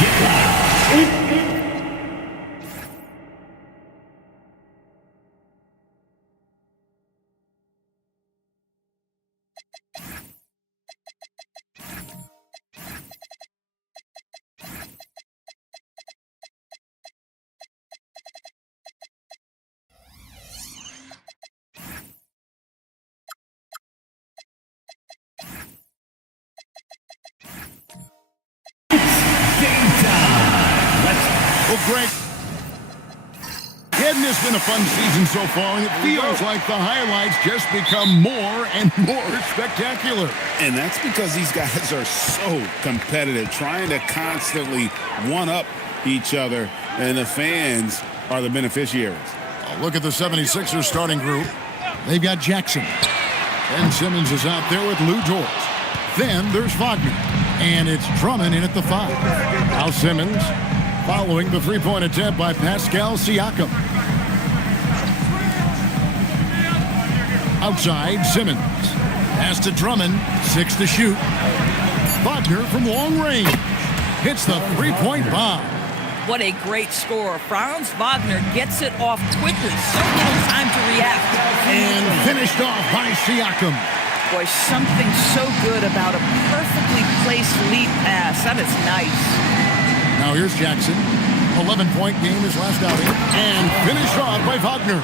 Get loud. Well, Greg, Eden has been a fun season so far, and it feels like the highlights just become more and more spectacular. And that's because these guys are so competitive, trying to constantly one-up each other, and the fans are the beneficiaries. Look at the 76ers starting group. They've got Jackson. Ben Simmons is out there with Lou Dort. Then there's Wagner. And it's Drummond in at the 5. Now Simmons following the three-point attempt by Pascal Siakam. Outside, Simmons. Pass to Drummond. 6 to shoot. Wagner from long range. Hits the three-point bomb. What a great score. Franz Wagner gets it off quickly. So little time to react. And finished off by Siakam. Boy, something so good about a perfectly placed lead pass. That is nice. Now here's Jackson. 11-point game his last outing. And finished off by Wagner.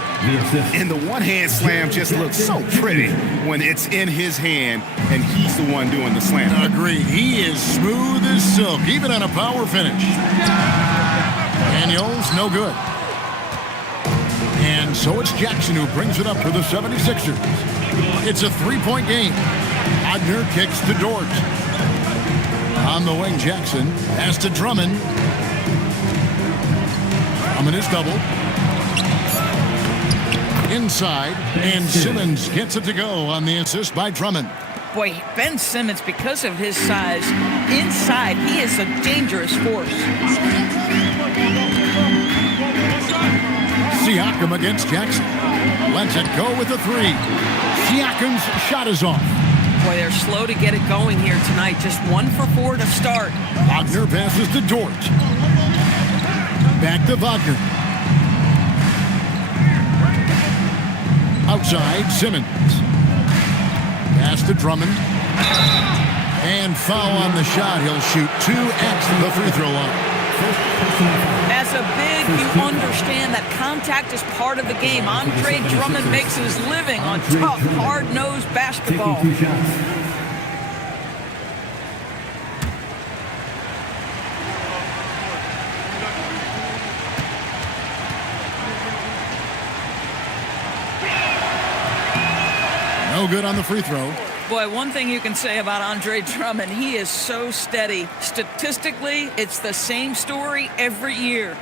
And the one-hand slam just looks so pretty when it's in his hand and he's the one doing the slam. Agreed. He is smooth as silk, even on a power finish. Daniels, no good. And so it's Jackson who brings it up for the 76ers. It's a three-point game. Wagner kicks to Dort. On the wing, Jackson. Pass to Drummond. Drummond is doubled. Inside, and Simmons gets it to go on the assist by Drummond. Boy, Ben Simmons, because of his size, inside, he is a dangerous force. Siakam against Jackson. Lets it go with a 3. Siakam's shot is off. Boy, they're slow to get it going here tonight. Just 1 for 4 to start. Wagner passes to Dort. Back to Wagner. Outside, Simmons. Pass to Drummond. And foul on the shot. He'll shoot 2 at the free throw line. As a big, you understand that contact is part of the game. Andre Drummond makes his living on tough, hard-nosed basketball. No good on the free throw. Boy, one thing you can say about Andre Drummond, he is so steady. Statistically, it's the same story every year.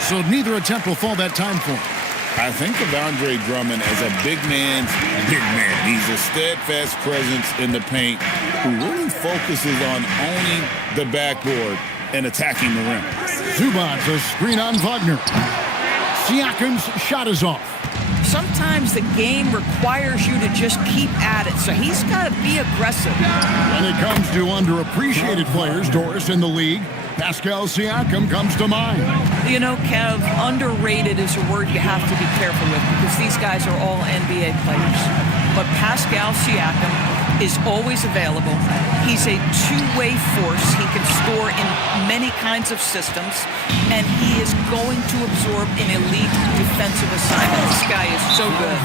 So neither attempt will fall that time for him. I think of Andre Drummond as a big man's big man. He's a steadfast presence in the paint who really focuses on owning the backboard and attacking the rim. Zubac, a screen on Wagner. Siakam's shot is off. Sometimes the game requires you to just keep at it, so he's got to be aggressive. When it comes to underappreciated players, Doris, in the league, Pascal Siakam comes to mind. You know, Kev, underrated is a word you have to be careful with because these guys are all NBA players. But Pascal Siakam is always available. He's a two-way force. He can score in many kinds of systems, and he is going to absorb an elite defensive assignment. This guy is so good.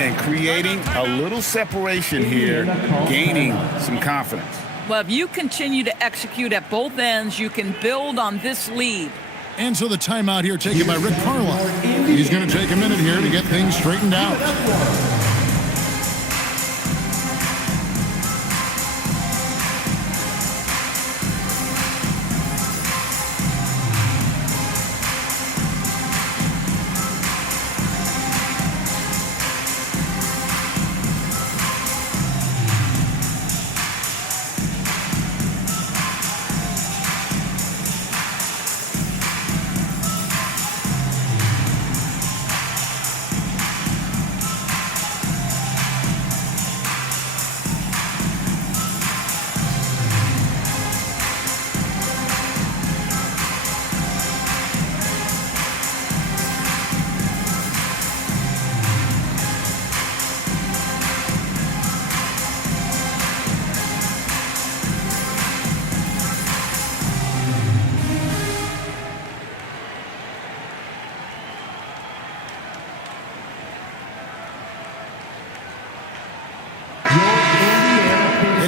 And creating a little separation here, gaining some confidence. Well, if you continue to execute at both ends, you can build on this lead. And so the timeout here taken by Rick Carlisle. He's going to take a minute here to get things straightened out.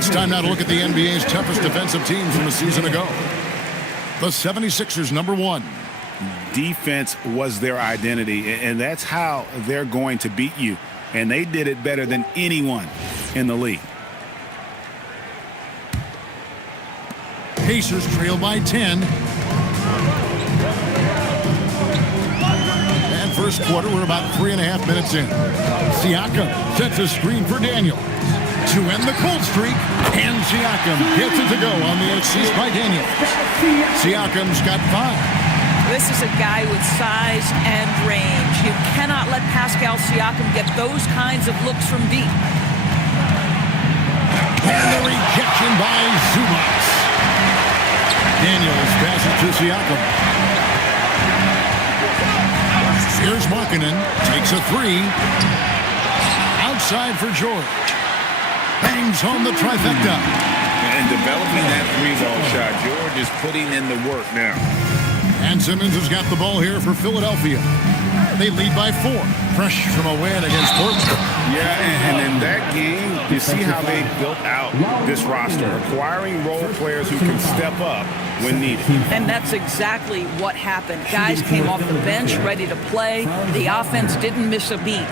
It's time now to look at the NBA's toughest defensive teams from a season ago. The 76ers, number 1. Defense was their identity, and that's how they're going to beat you. And they did it better than anyone in the league. Pacers trail by 10. And first quarter, we're about 3.5 minutes in. Siakam sets a screen for Daniel to end the cold streak, and Siakam gets it to go on the assist by Daniel. Siakam's got 5. This is a guy with size and range. You cannot let Pascal Siakam get those kinds of looks from deep. And the rejection by Zubac. Daniels passes to Siakam. Here's Markkanen, takes a 3. Outside for George. Bangs home the trifecta. And developing that 3-ball shot, George is putting in the work now. And Simmons has got the ball here for Philadelphia. They lead by 4. Fresh from a win against Portland. Yeah, and in that game, you see how they built out this roster, acquiring role players who can step up when needed. And that's exactly what happened. Guys came off the bench ready to play. The offense didn't miss a beat.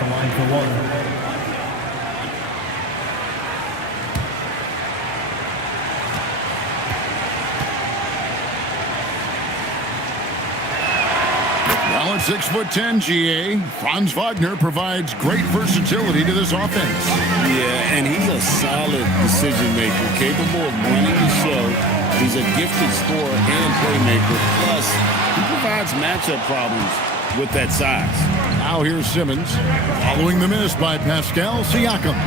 Well, at 6'10", GA, Franz Wagner provides great versatility to this offense. Yeah, and he's a solid decision maker, capable of running the show. He's a gifted scorer and playmaker. Plus, he provides matchup problems with that size. Now here's Simmons, following the miss by Pascal Siakam.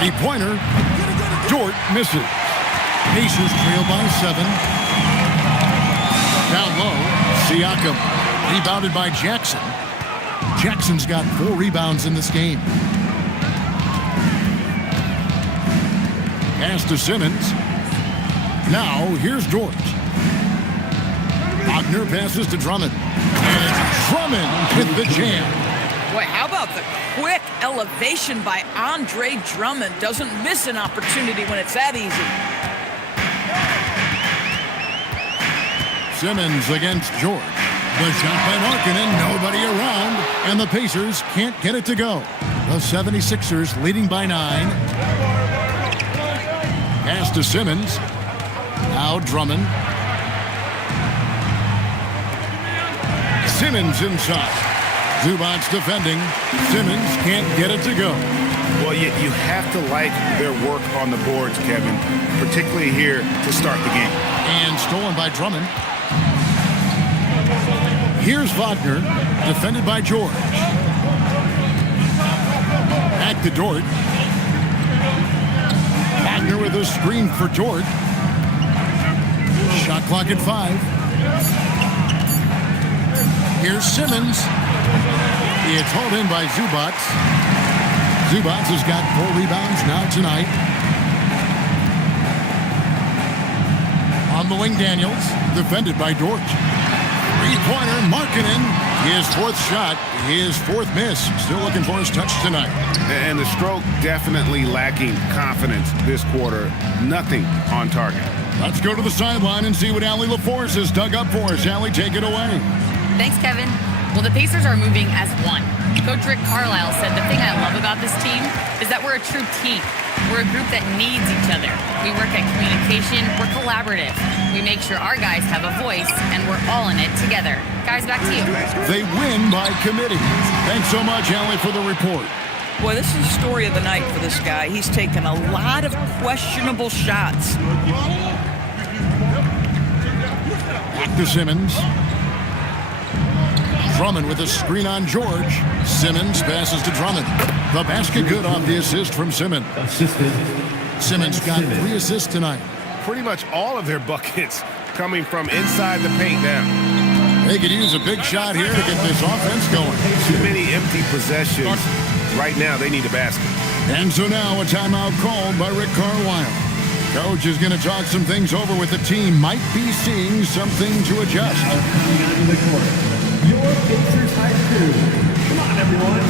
3-pointer. Dort misses. Pacers trail by 7. Down low, Siakam. Rebounded by Jackson. Jackson's got 4 rebounds in this game. Pass to Simmons. Now, here's Dort. Wagner passes to Drummond. And it's Drummond with the jam. Boy, how about the quick elevation by Andre Drummond? Doesn't miss an opportunity when it's that easy. Simmons against George. The shot by Markkanen, nobody around, and the Pacers can't get it to go. The 76ers leading by 9. Pass to Simmons. Now Drummond. Simmons inside. Zubac defending. Simmons can't get it to go. Well, you have to like their work on the boards, Kevin, particularly here to start the game. And stolen by Drummond. Here's Wagner, defended by George. Back to Dort. Wagner with a screen for Dort. Shot clock at 5. Here's Simmons. It's hauled in by Zubac. Zubac has got 4 rebounds now tonight. On the wing, Daniels, defended by Dort. 3-pointer, Markkanen. His 4th shot, his 4th miss. Still looking for his touch tonight. And the stroke definitely lacking confidence this quarter. Nothing on target. Let's go to the sideline and see what Allie LaForce has dug up for us. Allie, take it away. Thanks, Kevin. Well, the Pacers are moving as one. Coach Rick Carlisle said the thing I love about this team is that we're a true team. We're a group that needs each other. We work at communication. We're collaborative. We make sure our guys have a voice, and we're all in it together. Guys, back to you. They win by committee. Thanks so much, Allie, for the report. Boy, this is the story of the night for this guy. He's taken a lot of questionable shots. Back to Simmons. Drummond with a screen on George. Simmons passes to Drummond. The basket good off the assist from Simmons. Simmons got 3 assists tonight. Pretty much all of their buckets coming from inside the paint now. They could use a big shot here to get this offense going. Too many empty possessions. Right now, they need a basket. And so now a timeout called by Rick Carlisle. Coach is going to talk some things over with the team. Might be seeing something to adjust. Your Pacers High Crew. Come on, everyone.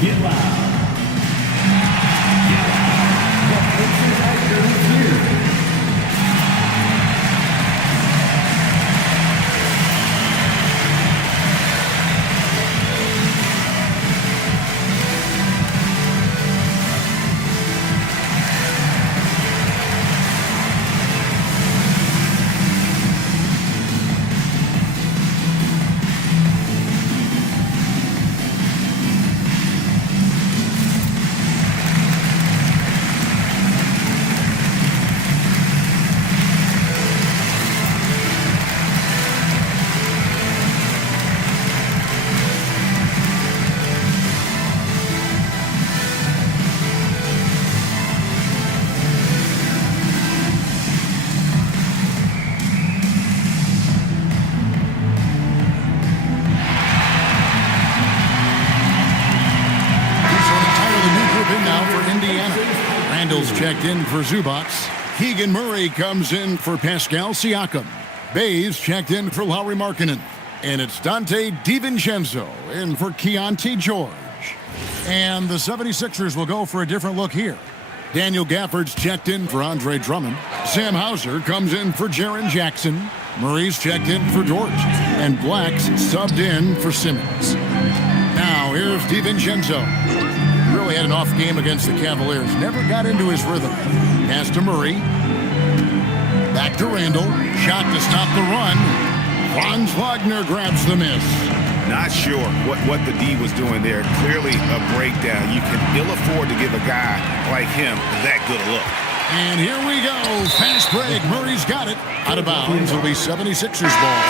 Get loud. Get loud. The Pacers High Crew is here. checked in for Zubac. Keegan Murray comes in for Pascal Siakam. Bays checked in for Lauri Markkanen. And it's Dante DiVincenzo in for Keontae George. And the 76ers will go for a different look here. Daniel Gafford's checked in for Andre Drummond. Sam Hauser comes in for Jaren Jackson. Murray's checked in for Dort. And Black's subbed in for Simmons. Now here's DiVincenzo. Really had an off game against the Cavaliers. Never got into his rhythm. Pass to Murray. Back to Randall. Shot to stop the run. Franz Wagner grabs the miss. Not sure what the D was doing there. Clearly a breakdown. You can ill afford to give a guy like him that good a look. And here we go. Fast break. Murray's got it. Out of bounds. It'll be 76ers ball.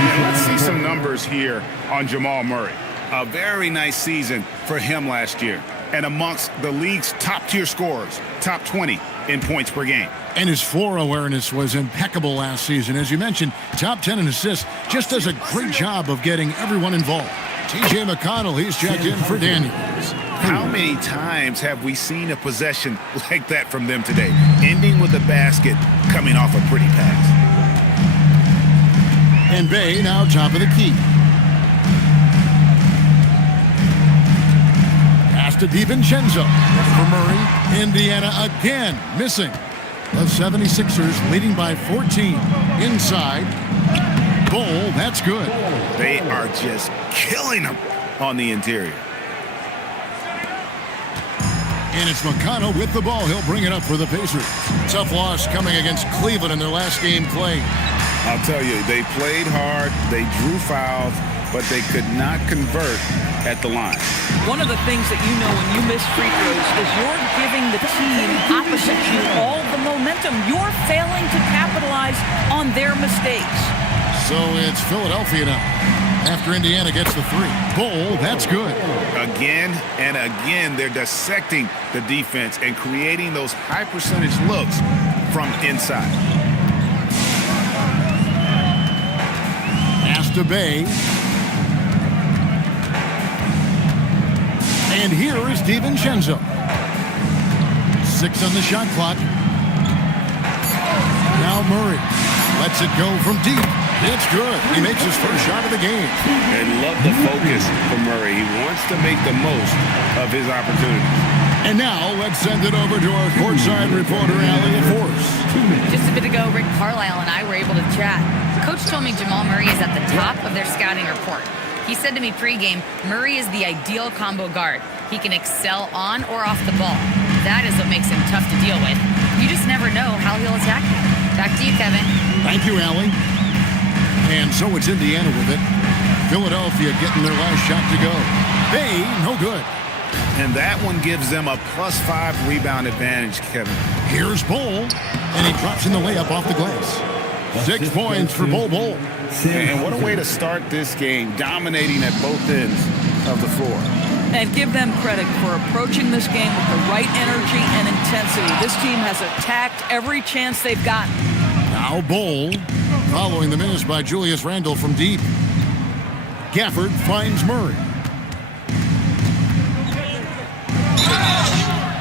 And let's see some numbers here on Jamal Murray. A very nice season for him last year. And amongst the league's top-tier scorers, top 20 in points per game. And his floor awareness was impeccable last season. As you mentioned, top 10 in assists. Just does a great job of getting everyone involved. T.J. McConnell, he's checked in for Daniels. How many times have we seen a possession like that from them today? Ending with a basket, coming off a pretty pass. And Bay now top of the key. Pass to DiVincenzo for Murray. Indiana again missing. The 76ers leading by 14. Inside. Bull, that's good. They are just killing them on the interior. And it's McConnell with the ball. He'll bring it up for the Pacers. Tough loss coming against Cleveland in their last game played. I'll tell you, they played hard, they drew fouls, but they could not convert at the line. One of the things that you know when you miss free throws is you're giving the team opposite you all the momentum. You're failing to capitalize on their mistakes. So it's Philadelphia now. After Indiana gets the three. Bull, that's good. Again and again, they're dissecting the defense and creating those high percentage looks from inside. Pass to Bay. And here is DiVincenzo. 6 on the shot clock. Now Murray lets it go from deep. It's good. He makes his first shot of the game. And love the focus from Murray. He wants to make the most of his opportunities. And now let's send it over to our courtside reporter, Allie Force. Just a bit ago, Rick Carlisle and I were able to chat. Coach told me Jamal Murray is at the top of their scouting report. He said to me pregame, Murray is the ideal combo guard. He can excel on or off the ball. That is what makes him tough to deal with. You just never know how he'll attack you. Back to you, Kevin. Thank you, Allie. And so it's Indiana with it. Philadelphia getting their last shot to go. Bay, no good. And that one gives them a +5 rebound advantage, Kevin. Here's Bull, and he drops in the layup off the glass. 6 points for Bull. And what a way to start this game, dominating at both ends of the floor. And give them credit for approaching this game with the right energy and intensity. This team has attacked every chance they've gotten. Now Bull, following the miss by Julius Randle from deep. Gafford finds Murray.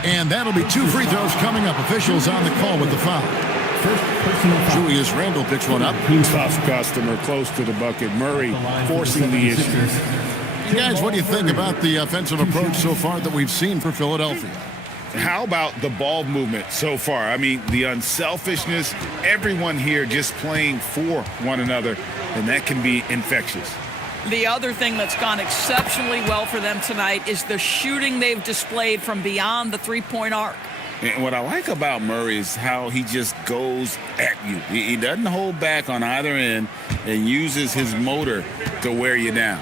And that'll be 2 free throws coming up. Officials on the call with the foul. Julius Randle picks one up. Tough customer close to the bucket. Murray forcing the issue. You guys, what do you think about the offensive approach so far that we've seen for Philadelphia? How about the ball movement so far? I mean, the unselfishness, everyone here just playing for one another, and that can be infectious. The other thing that's gone exceptionally well for them tonight is the shooting they've displayed from beyond the three-point arc. And what I like about Murray is how he just goes at you. He doesn't hold back on either end and uses his motor to wear you down.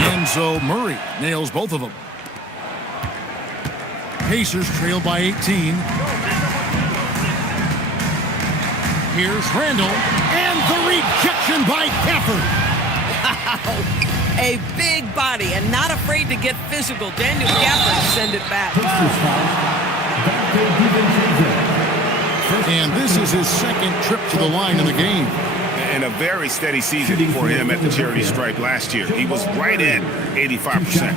And so Murray nails both of them. Pacers trail by 18. Here's Randall, and the rejection by Gafford. Wow. A big body and not afraid to get physical. Daniel Gafford send it back. And this is his second trip to the line in the game. And a very steady season for him at the charity stripe last year. He was right at 85%.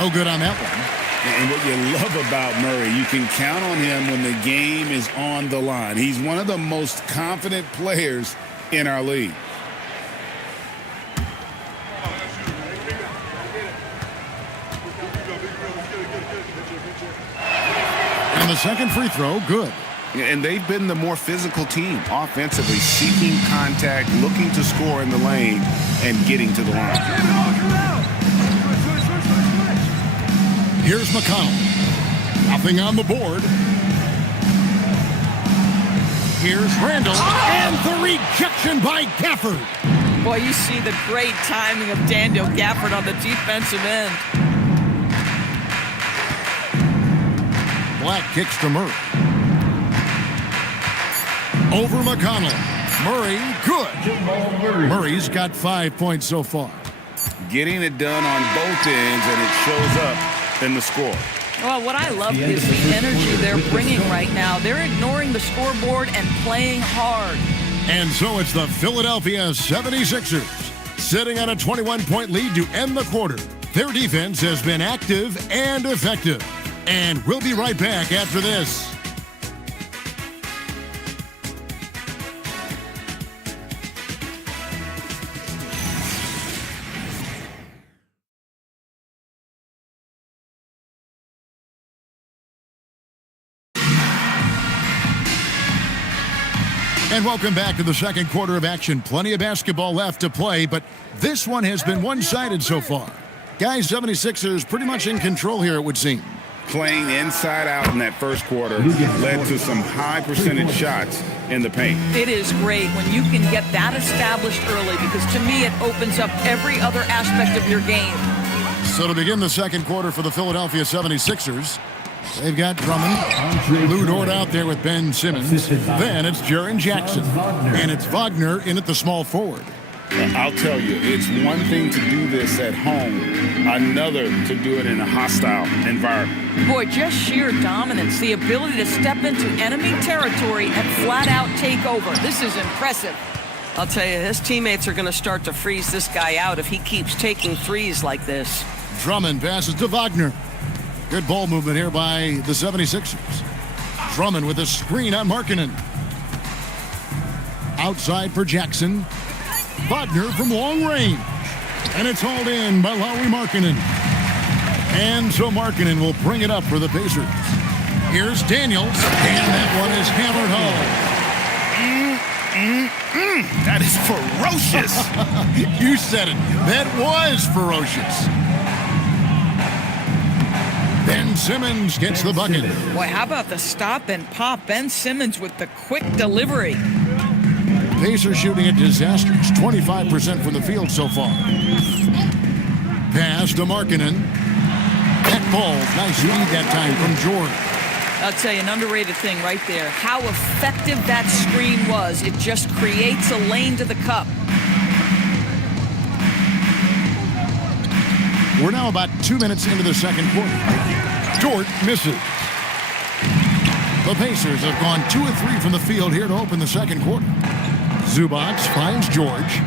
No good on that one. And what you love about Murray, you can count on him when the game is on the line. He's one of the most confident players in our league. And the second free throw, good. And they've been the more physical team offensively, seeking contact, looking to score in the lane, and getting to the line. Here's McConnell. Nothing on the board. Here's Randall. And the rejection by Gafford. Boy, you see the great timing of Daniel Gafford on the defensive end. Black kicks to Murray. Over McConnell. Murray, good. Murray's got 5 points so far. Getting it done on both ends, and it shows up in the score. Well, what I love is the energy they're bringing right now. They're ignoring the scoreboard and playing hard. And so it's the Philadelphia 76ers sitting on a 21-point lead to end the quarter. Their defense has been active and effective. And we'll be right back after this. And welcome back to the second quarter of action. Plenty of basketball left to play, but this one has been one-sided so far. Guys, 76ers pretty much in control here, it would seem. Playing inside out in that first quarter led to some high percentage shots in the paint. It is great when you can get that established early because to me it opens up every other aspect of your game. So to begin the second quarter for the Philadelphia 76ers, they've got Drummond, Lou Dort out there with Ben Simmons. Then it's Jaren Jackson. And it's Wagner in at the small forward. I'll tell you, it's one thing to do this at home, another to do it in a hostile environment. Boy, just sheer dominance, the ability to step into enemy territory and flat out take over. This is impressive. I'll tell you, his teammates are going to start to freeze this guy out if he keeps taking threes like this. Drummond passes to Wagner. Good ball movement here by the 76ers. Drummond with a screen on Markkanen. Outside for Jackson. Wagner from long range. And it's hauled in by Lauri Markkanen. And so Markkanen will bring it up for the Pacers. Here's Daniels. And that one is hammered home. That is ferocious. You said it. That was ferocious. Ben Simmons gets the bucket. Boy, how about the stop and pop? Ben Simmons with the quick delivery. Pacers shooting it disastrous. 25% from the field so far. Pass to Markkanen. That ball, nice lead that time from Jordan. I'll tell you, an underrated thing right there. How effective that screen was. It just creates a lane to the cup. We're now about 2 minutes into the second quarter. Dort misses. The Pacers have gone 2 of 3 from the field here to open the second quarter. Zubac finds George.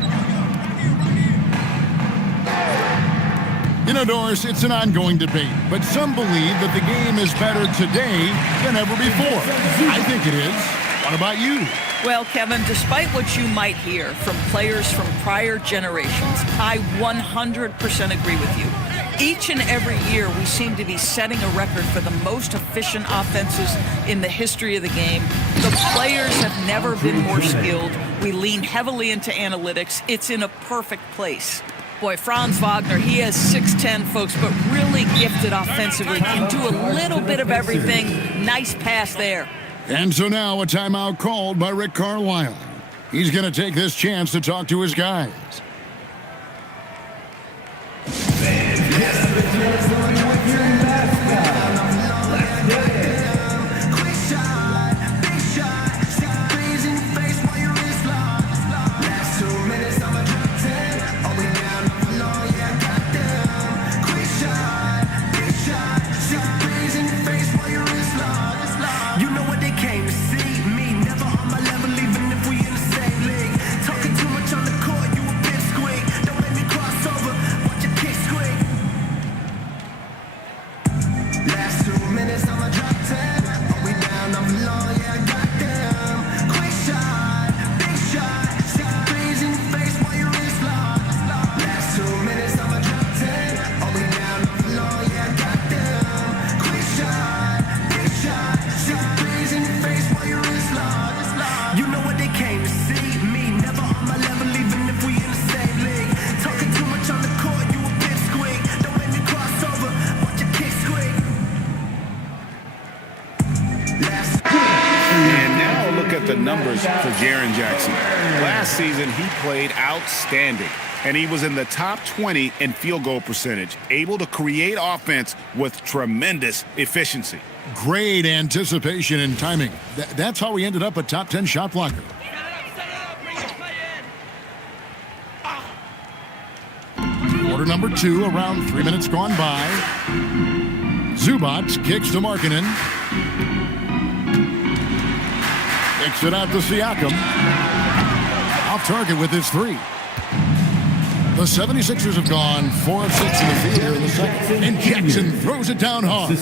You know, Doris, it's an ongoing debate, but some believe that the game is better today than ever before. I think it is. What about you? Well, Kevin, despite what you might hear from players from prior generations, I 100% agree with you. Each and every year, we seem to be setting a record for the most efficient offenses in the history of the game. The players have never been more skilled. We lean heavily into analytics. It's in a perfect place. Boy, Franz Wagner, he has 6'10", folks, but really gifted offensively. Can do a little bit of everything. Nice pass there. And so now a timeout called by Rick Carlisle. He's going to take this chance to talk to his guys. about the numbers for Jaren Jackson. Last season, he played outstanding, and he was in the top 20 in field goal percentage, able to create offense with tremendous efficiency. Great anticipation and timing. That's how he ended up a top 10 shot blocker. Quarter number 2, around 3 minutes gone by. Zubats kicks to Markkanen. Kicks it out to Siakam. Off target with his 3. The 76ers have gone 4 of 6 in the field here in the second. And Jackson throws it down hard.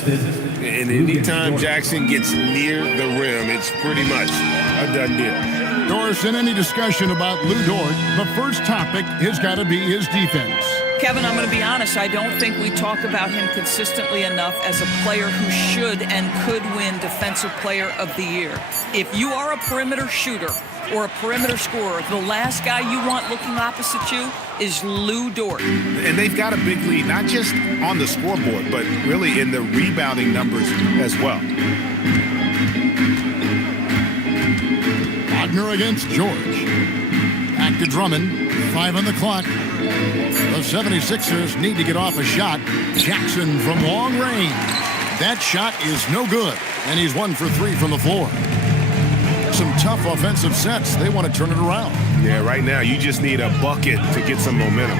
And anytime Jackson gets near the rim, it's pretty much a done deal. Doris, in any discussion about Lou Dort, the first topic has got to be his defense. Kevin, I'm going to be honest, I don't think we talk about him consistently enough as a player who should and could win Defensive Player of the Year. If you are a perimeter shooter or a perimeter scorer, the last guy you want looking opposite you is Lou Dort. And they've got a big lead, not just on the scoreboard, but really in the rebounding numbers as well. Wagner against George. Back to Drummond. 5 on the clock. The 76ers need to get off a shot. Jackson from long range. That shot is no good, and he's 1 for 3 from the floor. Some tough offensive sets. They want to turn it around. Yeah, right now you just need a bucket to get some momentum.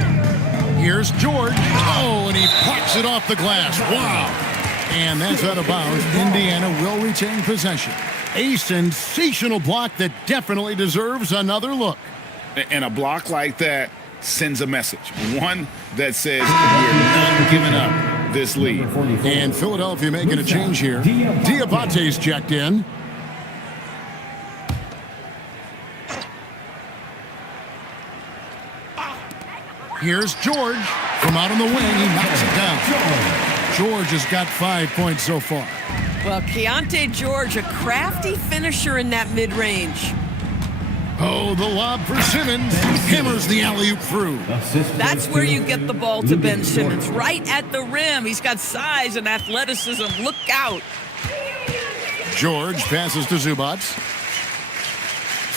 Here's George. Oh, and he pops it off the glass. Wow. And that's out of bounds. Indiana will retain possession. A sensational block that definitely deserves another look. And a block like that sends a message. One that says we're not giving up this lead. And Philadelphia making a change here. Diabate's checked in. Here's George. From out on the wing, he knocks it down. George has got 5 points so far. Well, Keontae George, a crafty finisher in that mid-range. Oh, the lob for Simmons. Hammers the alley-oop through. That's where you get the ball to Ben Simmons, right at the rim. He's got size and athleticism. Look out. George passes to Zubats.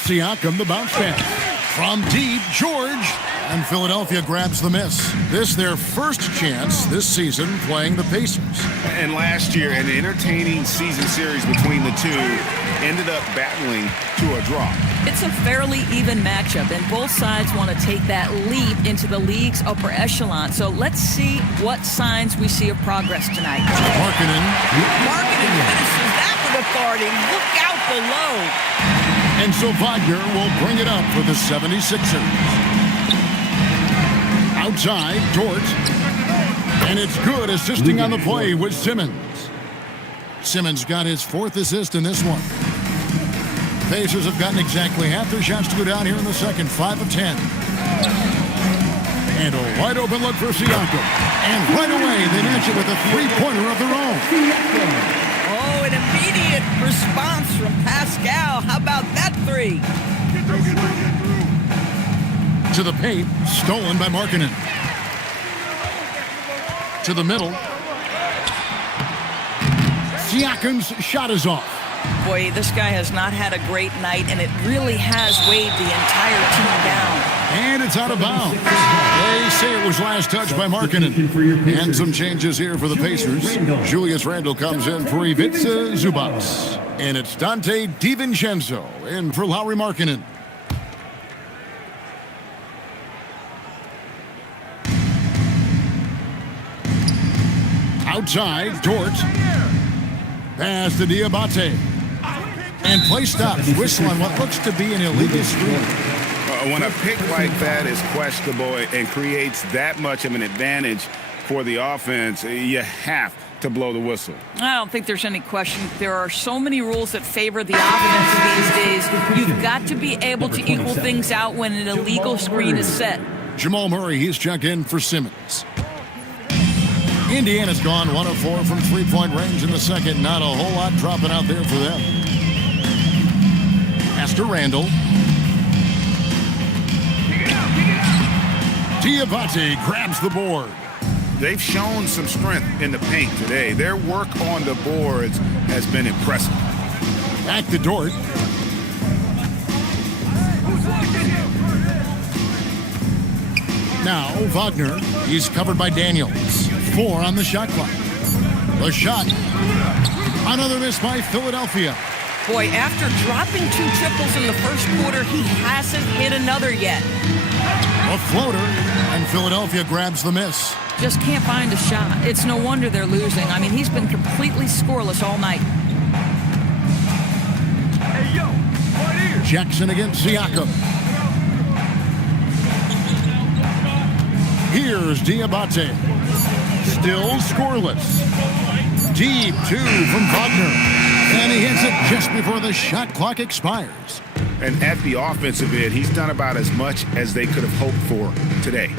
Siakam, the bounce pass. From deep, George. And Philadelphia grabs the miss. This their first chance this season playing the Pacers. And last year, an entertaining season series between the two ended up battling to a draw. It's a fairly even matchup, and both sides want to take that leap into the league's upper echelon. So let's see what signs we see of progress tonight. Markkanen finishes that with authority. Look out below. And so Wagner will bring it up for the 76ers. Outside, Dort. And it's good, assisting on the play with Simmons. Simmons got his 4th assist in this one. Pacers have gotten exactly half their shots to go down here in the second, 5 of 10. And a wide open look for Siakam. And right away, they match it with a 3-pointer of their own. Oh, an immediate response from Pascal. How about that 3? To the paint, stolen by Markkanen. To the middle. Siakam's shot is off. Boy, this guy has not had a great night, and it really has weighed the entire team down. And it's out of bounds. They say it was last touched by Markkanen. And some changes here for the Pacers. Julius Randle comes in for Ivica Zubats. And it's Dante DiVincenzo in for Lauri Markkanen. Outside, Dort. Pass to Diabate. And play stops. Whistle on what looks to be an illegal screen. When a pick like that is questionable and creates that much of an advantage for the offense, you have to blow the whistle. I don't think there's any question. There are so many rules that favor the offense these days. You've got to be able to equal things out when an illegal screen is set. Jamal Murray, he's checked in for Simmons. Indiana's gone 1 of 4 from 3-point range in the second. Not a whole lot dropping out there for them. Pass to Randle. Diabate grabs the board. They've shown some strength in the paint today. Their work on the boards has been impressive. Back to Dort. Now Wagner, he's covered by Daniels. 4 on the shot clock. The shot. Another miss by Philadelphia. Boy, after dropping 2 triples in the first quarter, he hasn't hit another yet. A floater, and Philadelphia grabs the miss. Just can't find a shot. It's no wonder they're losing. I mean, he's been completely scoreless all night. Jackson against Siakam. Here's Diabate. Still scoreless. Deep 2 from Wagner. And he hits it just before the shot clock expires. And at the offensive end, he's done about as much as they could have hoped for today.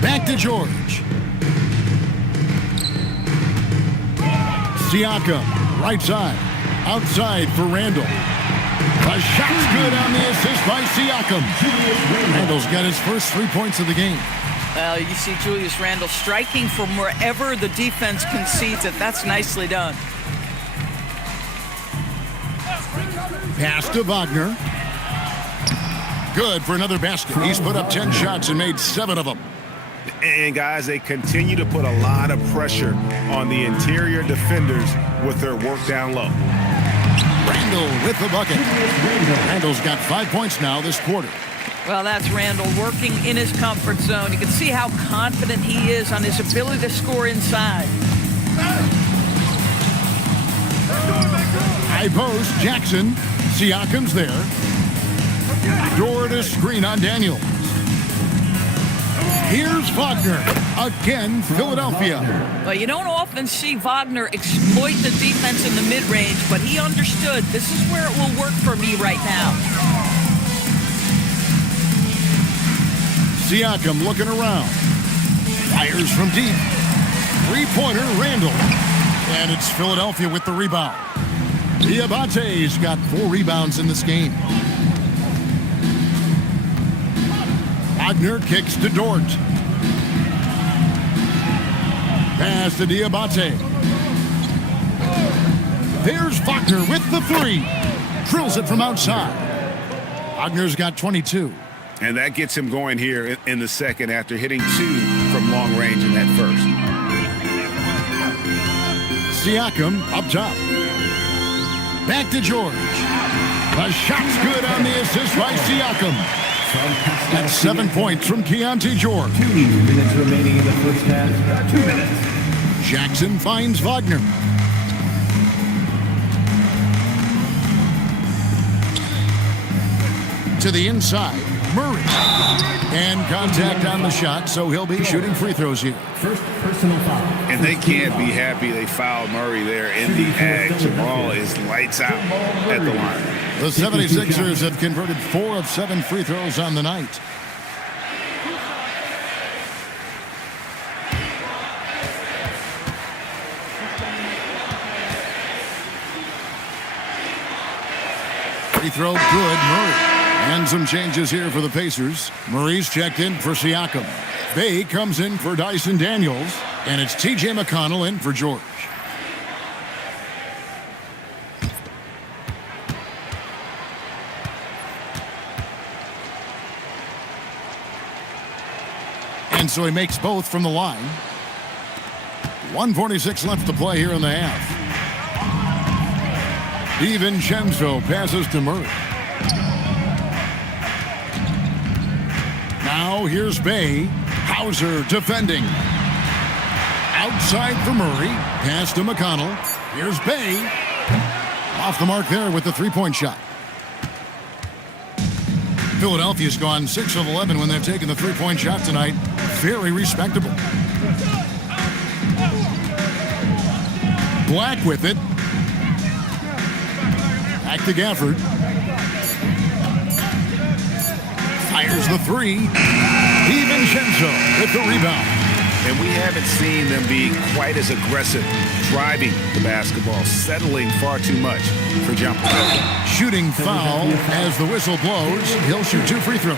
Back to George. Siakam, right side. Outside for Randall. A shot's good on the assist by Siakam. Randall's got his first 3 points of the game. Well, you see Julius Randle striking from wherever the defense concedes it. That's nicely done. Pass to Wagner. Good for another basket. He's put up 10 shots and made 7 of them. And guys, they continue to put a lot of pressure on the interior defenders with their work down low. Randall with the bucket. Randall's got 5 points now this quarter. Well, that's Randall working in his comfort zone. You can see how confident he is on his ability to score inside. High post, Jackson. Siakam's there. Door to screen on Daniels. Here's Wagner. Again, Philadelphia. Well, you don't often see Wagner exploit the defense in the mid-range, but he understood this is where it will work for me right now. Siakam looking around. Fires from deep. 3-pointer, Randall. And it's Philadelphia with the rebound. Diabate's got 4 rebounds in this game. Wagner kicks to Dort. Pass to Diabate. There's Wagner with the 3. Drills it from outside. Wagner's got 22. And that gets him going here in the second after hitting 2 from long range in that first. Siakam up top. Back to George. The shot's good on the assist by Siakam. That's 7 points from Keontae George. 2 minutes remaining in the first half. 2 minutes. Jackson finds Wagner. To the inside, Murray. And contact on the shot, so he'll be shooting free throws here. First personal foul. And they can't be happy they fouled Murray there in the ag. Jamal is lights out at the line. The 76ers have converted 4 of 7 free throws on the night. Free throw good, Murray. And some changes here for the Pacers. Murray's checked in for Siakam. Bay comes in for Dyson Daniels. And it's T.J. McConnell in for George. And so he makes both from the line. 1:46 left to play here in the half. DiVincenzo passes to Murray. Now here's Bay. Hauser defending. Outside for Murray. Pass to McConnell. Here's Bay. Off the mark there with the 3-point shot. Philadelphia's gone 6 of 11 when they've taken the 3-point shot tonight. Very respectable. Black with it. Back to Gafford. Fires the 3. DiVincenzo with the rebound. And we haven't seen them be quite as aggressive driving the basketball, settling far too much for jumpers. Shooting foul as the whistle blows. He'll shoot 2 free throws.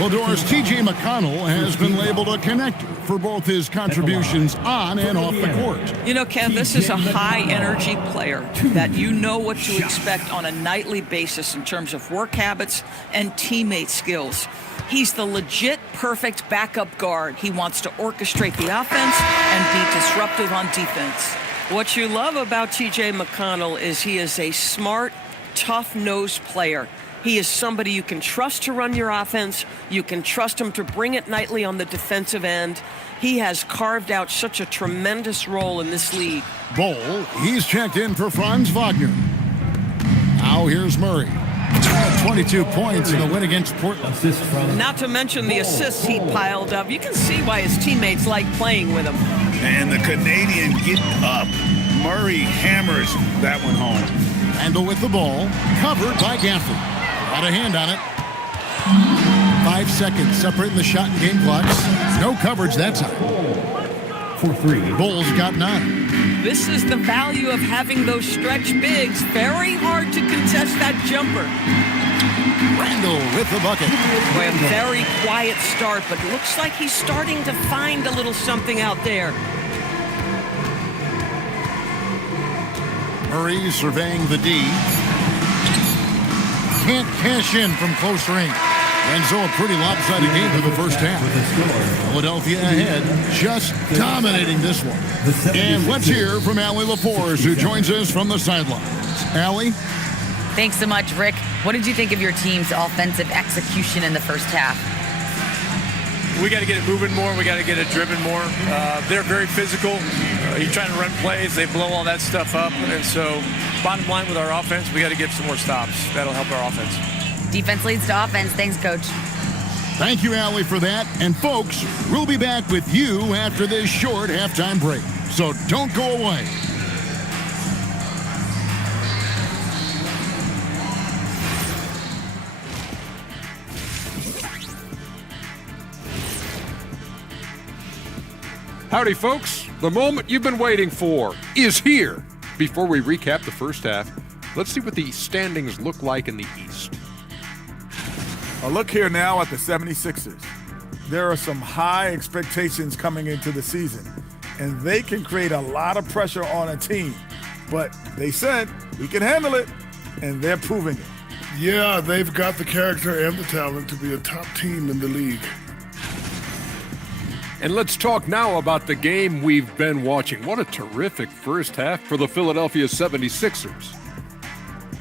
Lador's T.J. McConnell has been labeled a connector for both his contributions on and off the court. You know, Ken, this is a high-energy player that you know what to expect on a nightly basis in terms of work habits and teammate skills. He's the legit perfect backup guard. He wants to orchestrate the offense and be disruptive on defense. What you love about T.J. McConnell is he is a smart, tough-nosed player. He is somebody you can trust to run your offense. You can trust him to bring it nightly on the defensive end. He has carved out such a tremendous role in this league. Bowl, he's checked in for Franz Wagner. Now here's Murray. 22 points in the win against Portland. Not to mention the assists he piled up. You can see why his teammates like playing with him. And the Canadian getting up. Murray hammers that one home. Randall with the ball, covered by Gafford. Got a hand on it. 5 seconds separating the shot and game clocks. No coverage that time. For 3. Bulls got 9. This is the value of having those stretch bigs. Very hard to contest that jumper. Randall with the bucket. Boy, a very quiet start, but looks like he's starting to find a little something out there. Murray surveying the D. Can't cash in from close range. And so a pretty lopsided game for the first half. Philadelphia ahead, just dominating this one. And let's hear from Allie LaForce, who joins us from the sidelines. Allie? Thanks so much, Rick. What did you think of your team's offensive execution in the first half? We got to get it moving more. We got to get it driven more. They're very physical. You're trying to run plays. They blow all that stuff up. And so bottom line with our offense, we got to get some more stops. That'll help our offense. Defense leads to offense. Thanks, Coach. Thank you, Allie, for that. And, folks, we'll be back with you after this short halftime break. So don't go away. Howdy, folks. The moment you've been waiting for is here. Before we recap the first half, let's see what the standings look like in the East. A look here now at the 76ers. There are some high expectations coming into the season, and they can create a lot of pressure on a team. But they said, we can handle it, and they're proving it. Yeah, they've got the character and the talent to be a top team in the league. And let's talk now about the game we've been watching. What a terrific first half for the Philadelphia 76ers.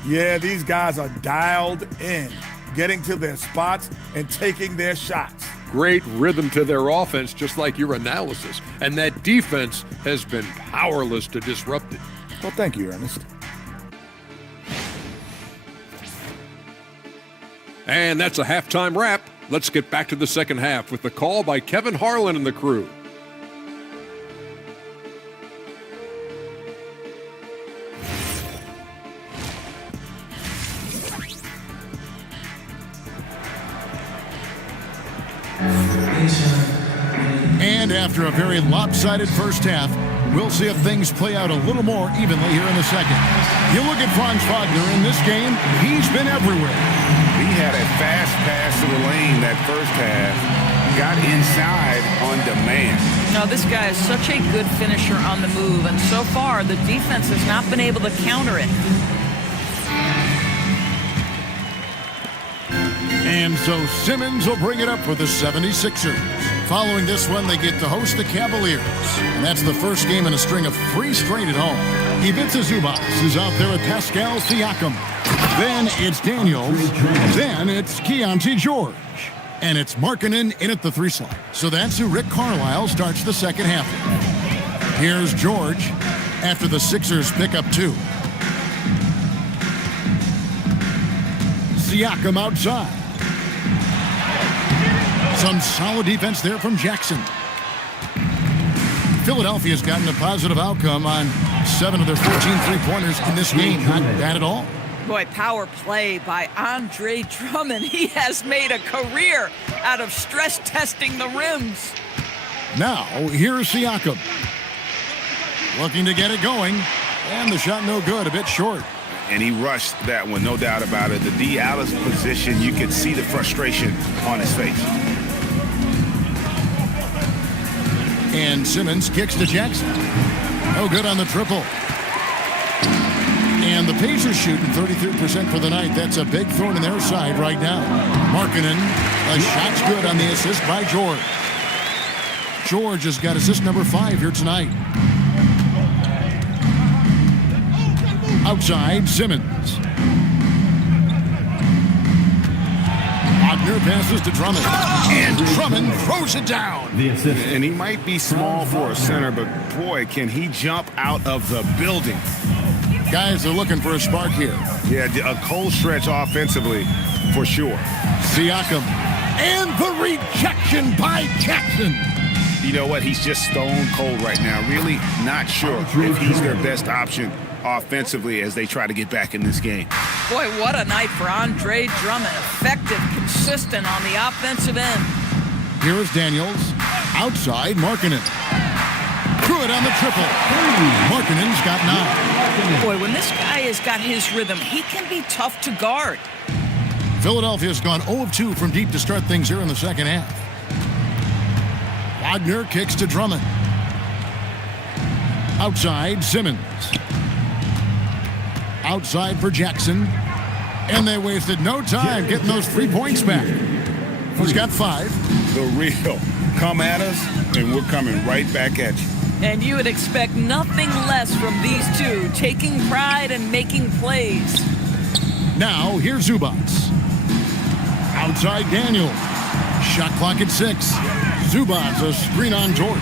Yeah, these guys are dialed in, getting to their spots and taking their shots. Great rhythm to their offense, just like your analysis. And that defense has been powerless to disrupt it. Well, thank you, Ernest. And that's a halftime wrap. Let's get back to the second half with the call by Kevin Harlan and the crew. And after a very lopsided first half, we'll see if things play out a little more evenly here in the second. You look at Franz Wagner in this game, he's been everywhere. He had a fast pass to the lane that first half. Got inside on demand. No, this guy is such a good finisher on the move, and so far the defense has not been able to counter it. And so Simmons will bring it up for the 76ers. Following this one, they get to host the Cavaliers. And that's the first game in a string of 3 straight at home. Ivica Zubac is out there with Pascal Siakam. Then it's Daniels. Then it's Keontae George. And it's Markkanen in at the 3 slot. So that's who Rick Carlisle starts the second half. Here's George after the Sixers pick up 2. Siakam outside. Some solid defense there from Jackson. Philadelphia's gotten a positive outcome on 7 of their 14 3-pointers in this game. Not bad at all. Boy, power play by Andre Drummond. He has made a career out of stress testing the rims. Now, here's Siakam. Looking to get it going. And the shot no good, a bit short. And he rushed that one, no doubt about it. The D out of position, you could see the frustration on his face. And Simmons kicks to Jackson. No good on the triple. And the Pacers shooting 33% for the night. That's a big thorn in their side right now. Markkanen, a shot's good on the assist by George. George has got assist number 5 here tonight. Outside, Simmons. Wagner passes to Drummond. And Drummond throws it down. And he might be small for a center, but boy, can he jump out of the building. Guys are looking for a spark here. Yeah, a cold stretch offensively, for sure. Siakam. And the rejection by Jackson. You know what? He's just stone cold right now. Really not sure if he's their best option offensively as they try to get back in this game. Boy, what a night for Andre Drummond. Effective, consistent on the offensive end. Here is Daniels. Outside, Markkanen. Good on the triple. Markkanen's got 9. Boy, when this guy has got his rhythm, he can be tough to guard. Philadelphia's gone 0 of 2 from deep to start things here in the second half. Wagner kicks to Drummond. Outside, Simmons. Outside for Jackson. And they wasted no time getting those 3 points back. He's got 5. The real. Come at us, and we're coming right back at you. And you would expect nothing less from these two, taking pride and making plays. Now, here's Zubats. Outside Daniels. Shot clock at 6. Zubats, a screen on George.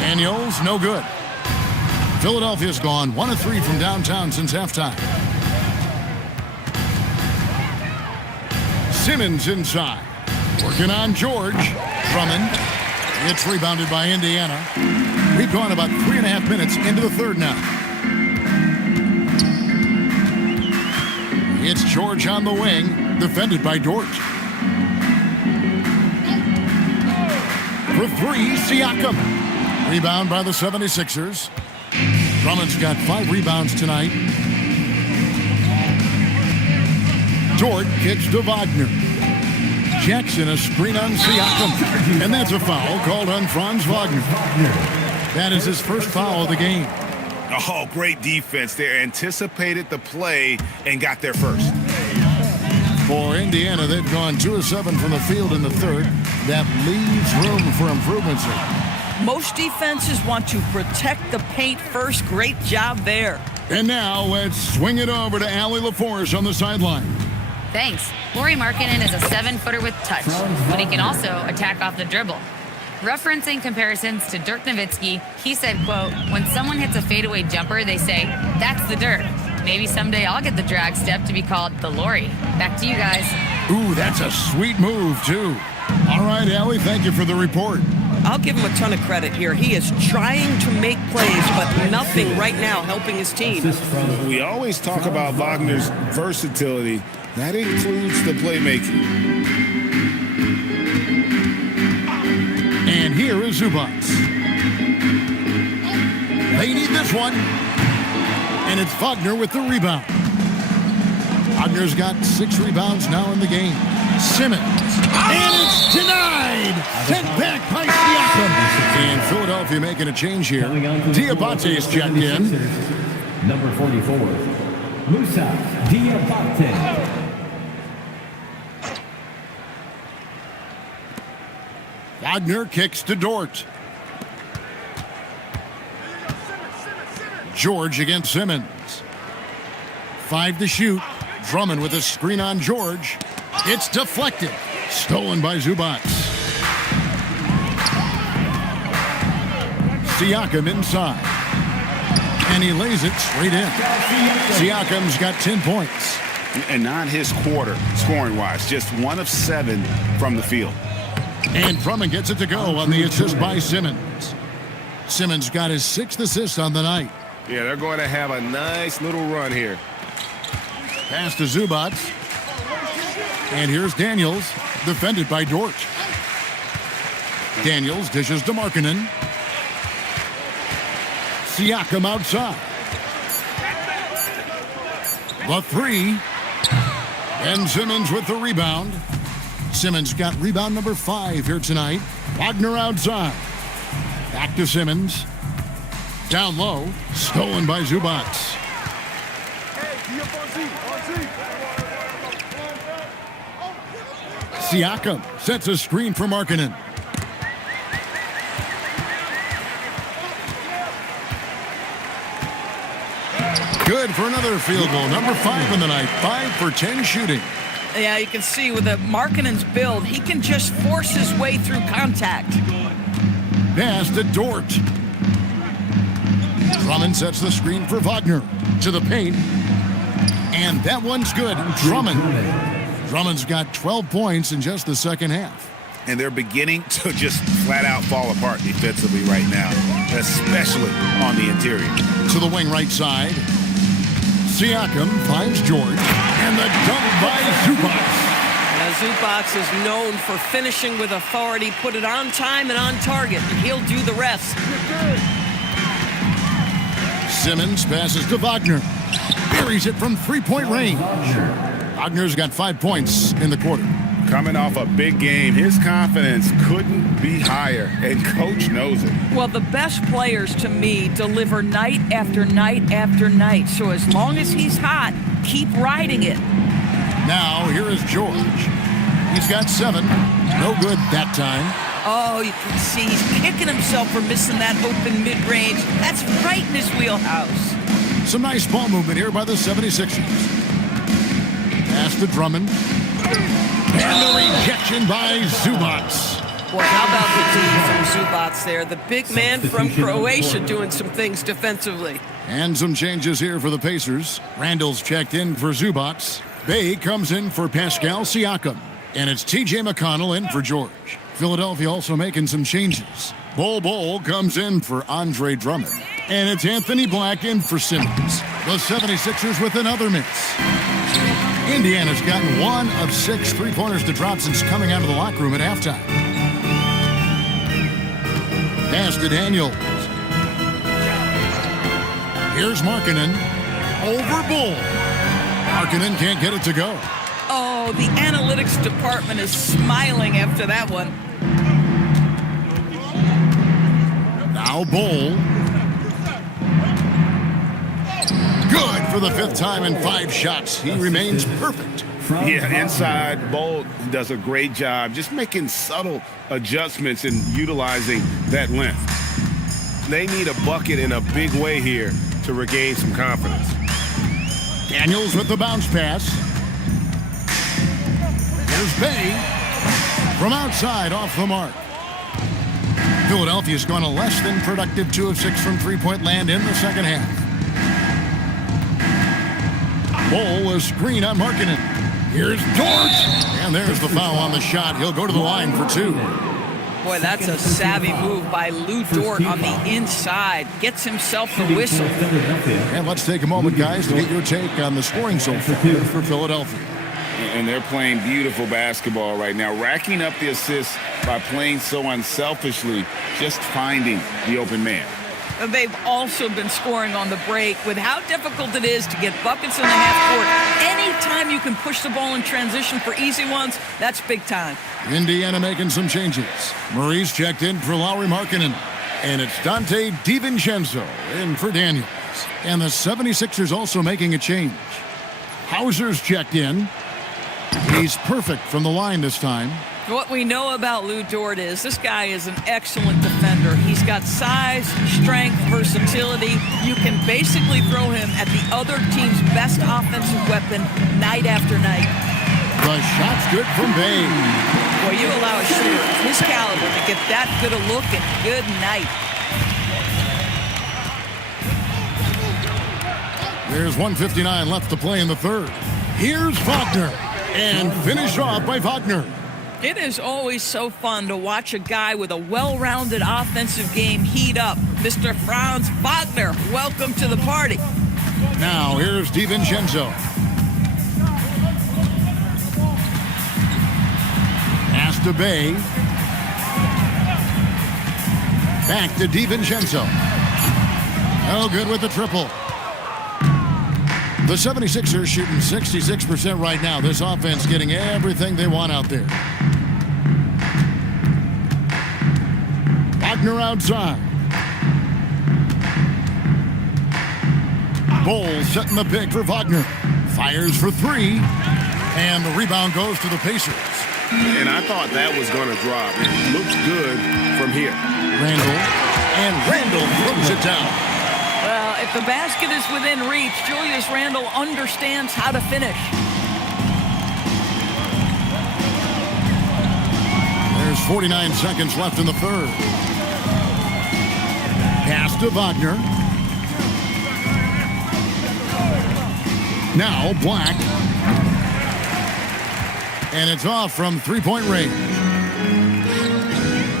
Daniels, no good. Philadelphia's gone 1 of 3 from downtown since halftime. Simmons inside. Working on George. Drummond. It's rebounded by Indiana. We've gone about 3.5 minutes into the third now. It's George on the wing, defended by Dort. For 3, Siakam. Rebound by the 76ers. Drummond's got 5 rebounds tonight. Dort kicks to Wagner. Jackson a screen on Siakam. And that's a foul called on Franz Wagner. That is his first foul of the game. Oh, great defense there. Anticipated the play and got there first. For Indiana, they've gone 2 of 7 from the field in the third. That leaves room for improvements here. Most defenses want to protect the paint first. Great job there. And now let's swing it over to Allie LaForce on the sideline. Thanks. Lauri Markkanen is a 7-footer with touch, but he can also attack off the dribble. Referencing comparisons to Dirk Nowitzki, he said, quote, "When someone hits a fadeaway jumper, they say, that's the Dirk. Maybe someday I'll get the drag step to be called the Lauri." Back to you guys. Ooh, that's a sweet move, too. All right, Allie, thank you for the report. I'll give him a ton of credit here. He is trying to make plays, but nothing right now helping his team. We always talk about Wagner's versatility. That includes the playmaking. And here is Zubats. They need this one. And it's Wagner with the rebound. Wagner's got 6 rebounds now in the game. Simmons. And it's denied. Sent back by Siakam. And Philadelphia making a change here. Diabate is checked in. Number 44, Musa Diabate. Wagner kicks to Dort. George against Simmons. 5 to shoot. Drummond with a screen on George. It's deflected. Stolen by Zubats. Siakam inside. And he lays it straight in. Siakam's got 10 points. And not his quarter, scoring-wise. Just 1 of 7 from the field. And Drummond gets it to go on the assist by Simmons. Simmons got his 6th assist on the night. Yeah, they're going to have a nice little run here. Pass to Zubats. And here's Daniels, defended by Dort. Daniels dishes to Markkanen. Siakam outside. The three. And Simmons with the rebound. Simmons got rebound number 5 here tonight. Wagner outside. Back to Simmons. Down low. Stolen by Zubac. Siakam sets a screen for Markkanen. Good for another field goal. Number 5 in the night. 5 for 10 shooting. Yeah, you can see with the Markkanen's build, he can just force his way through contact. Pass to Dort. Drummond sets the screen for Wagner. To the paint. And that one's good. Drummond's got 12 points in just the second half. And they're beginning to just flat out fall apart defensively right now, especially on the interior. To the wing right side. Siakam finds George. And the dunk by Zubac. Now, Zubac is known for finishing with authority, put it on time and on target, and he'll do the rest. Simmons passes to Wagner. Buries it from three-point range. Wagner's got 5 points in the quarter. Coming off a big game, his confidence couldn't be higher, and coach knows it. Well, the best players to me deliver night after night after night. So as long as he's hot, keep riding it. Now, here is George. He's got 7. No good that time. Oh, you can see he's kicking himself for missing that open mid-range. That's right in his wheelhouse. Some nice ball movement here by the 76ers. Pass to Drummond. And the rejection by Zubac. Boy, how about the D from Zubac there? The big man from Croatia doing some things defensively. And some changes here for the Pacers. Randall's checked in for Zubac. Bay comes in for Pascal Siakam. And it's T.J. McConnell in for George. Philadelphia also making some changes. Bol comes in for Andre Drummond. And it's Anthony Black in for Simmons. The 76ers with another miss. Indiana's gotten 1 of 6 three-pointers to drop since coming out of the locker room at halftime. Pass to Daniels. Here's Markkanen. Over Bull. Markkanen can't get it to go. Oh, the analytics department is smiling after that one. Now Bull. Good for the 5th time in 5 shots. He remains perfect. Yeah, inside, Bolt does a great job just making subtle adjustments and utilizing that length. They need a bucket in a big way here to regain some confidence. Daniels with the bounce pass. Here's Bay. From outside, off the mark. Philadelphia's gone a less than productive 2 of 6 from three-point land in the second half. Bull, a screen on Markkanen. Here's Dort. And there's the foul on the shot. He'll go to the line for 2. Boy, that's a savvy move by Lou Dort on the inside. Gets himself the whistle. And let's take a moment, guys, to get your take on the scoring so far for Philadelphia. And they're playing beautiful basketball right now, racking up the assists by playing so unselfishly, just finding the open man. They've also been scoring on the break with how difficult it is to get buckets in the half court. Anytime you can push the ball in transition for easy ones, that's big time. Indiana making some changes. Murray's checked in for Lauri Markkanen. And it's Dante DiVincenzo in for Daniels. And the 76ers also making a change. Hauser's checked in. He's perfect from the line this time. What we know about Lou Dort is this guy is an excellent defender. He's got size, strength, versatility. You can basically throw him at the other team's best offensive weapon night after night. The shot's good from Bay. Boy, you allow a shooter of his caliber to get that good a look and good night. There's 1:59 left to play in the third. Here's Wagner. And finished off by Wagner. It is always so fun to watch a guy with a well-rounded offensive game heat up. Mr. Franz Wagner, welcome to the party. Now, here's DiVincenzo. Pass to Bay. Back to DiVincenzo. No good with the triple. The 76ers shooting 66% right now. This offense getting everything they want out there. Wagner outside. Bowles setting the pick for Wagner. Fires for three. And the rebound goes to the Pacers. And I thought that was going to drop. It looks good from here. Randall. And Randall throws it down. Well, if the basket is within reach, Julius Randle understands how to finish. There's 49 seconds left in the third. Pass to Wagner. Now Black. And it's off from three-point range.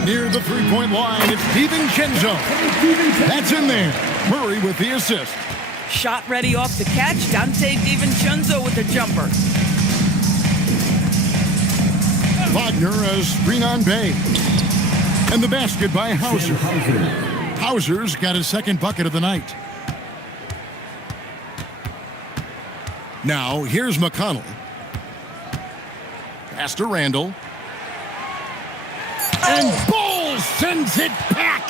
Near the three-point line, it's DiVincenzo. That's in there. Murray with the assist. Shot ready off the catch. Dante DiVincenzo with the jumper. Wagner a screen on Bay. And the basket by Hauser. Hauser's got his second bucket of the night. Now, here's McConnell. Pass to Randall. And Bowles sends it back.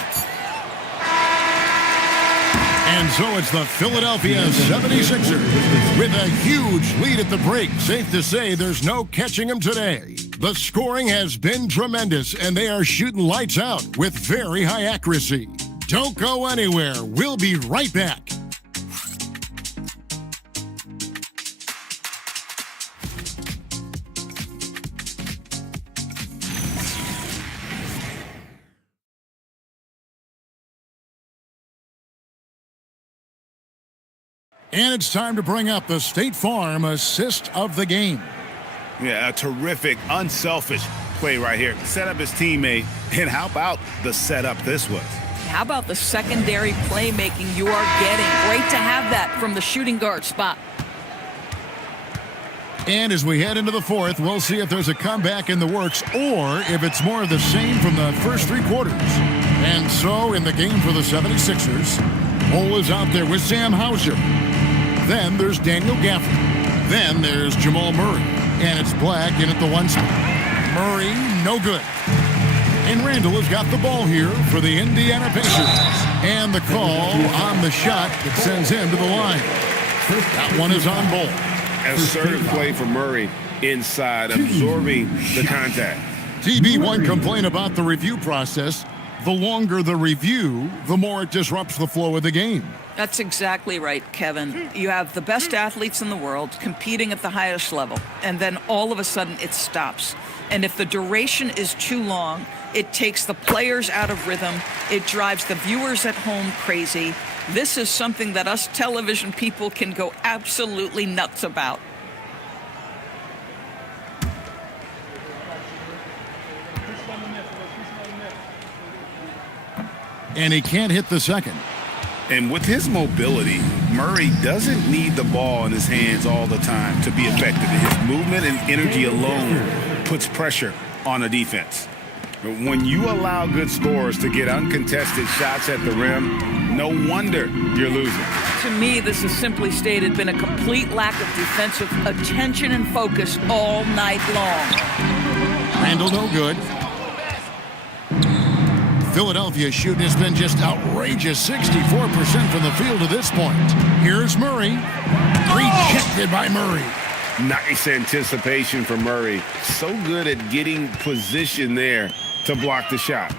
And so it's the Philadelphia 76ers with a huge lead at the break. Safe to say there's no catching them today. The scoring has been tremendous, and they are shooting lights out with very high accuracy. Don't go anywhere. We'll be right back. And it's time to bring up the State Farm assist of the game. Yeah, a terrific, unselfish play right here. Set up his teammate, and how about the setup this was? How about the secondary playmaking you are getting? Great to have that from the shooting guard spot. And as we head into the fourth, we'll see if there's a comeback in the works or if it's more of the same from the first three quarters. And so in the game for the 76ers, Cole is out there with Sam Hauser. Then there's Daniel Gafford. Then there's Jamal Murray. And it's Black in at the one spot. Murray, no good. And Randall has got the ball here for the Indiana Pacers. And the call on the shot that sends him to the line. That one is on Ball. Assertive play for Murray inside, absorbing the contact. TB1 complained about the review process. The longer the review, the more it disrupts the flow of the game. That's exactly right, Kevin. You have the best athletes in the world competing at the highest level, and then all of a sudden it stops. And if the duration is too long, it takes the players out of rhythm. It drives the viewers at home crazy. This is something that us television people can go absolutely nuts about. And he can't hit the second. And with his mobility, Murray doesn't need the ball in his hands all the time to be effective. His movement and energy alone puts pressure on a defense. But when you allow good scorers to get uncontested shots at the rim, no wonder you're losing. To me, this has simply stated been a complete lack of defensive attention and focus all night long. Randall no good. Philadelphia shooting has been just outrageous, 64% from the field to this point. Here's Murray. Rejected by Murray. Nice anticipation for Murray. So good at getting position there to block the shot.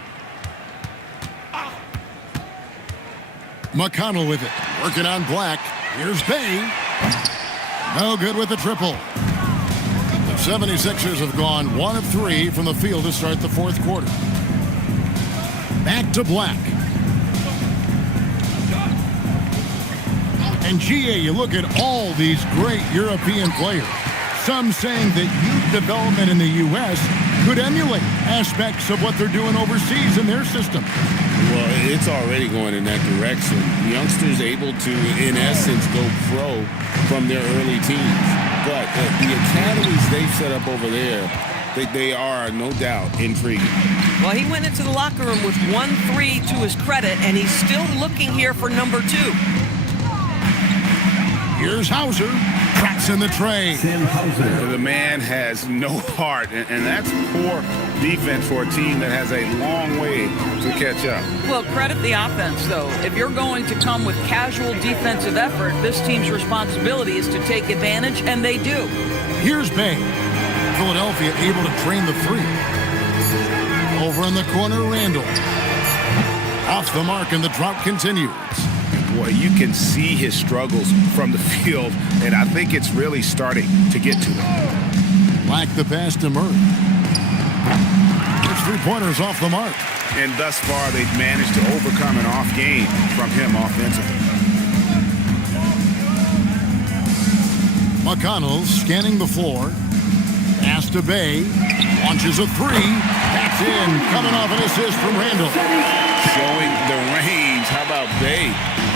McConnell with it. Working on Black. Here's Bay. No good with the triple. The 76ers have gone 1 of 3 from the field to start the fourth quarter. Back to Black. And GA, you look at all these great European players. Some saying that youth development in the U.S. could emulate aspects of what they're doing overseas in their system. Well, it's already going in that direction. Youngsters able to, in essence, go pro from their early teens. But the academies they've set up over there They are, no doubt, intriguing. Well, he went into the locker room with 1-3 to his credit, and he's still looking here for number 2. Here's Hauser. Cracks in the tray. Sam Hauser. The man has no heart, and that's poor defense for a team that has a long way to catch up. Well, credit the offense, though. If you're going to come with casual defensive effort, this team's responsibility is to take advantage, and they do. Here's Bay. Philadelphia able to train the 3. Over in the corner, Randall. Off the mark, and the drought continues. Boy, you can see his struggles from the field, and I think it's really starting to get to him. Black the pass to Murray. His 3-pointers off the mark. And thus far, they've managed to overcome an off game from him offensively. McConnell scanning the floor. Pass to Bay. Launches a 3. That's in. Coming off an assist from Randall. Showing the range. How about Bay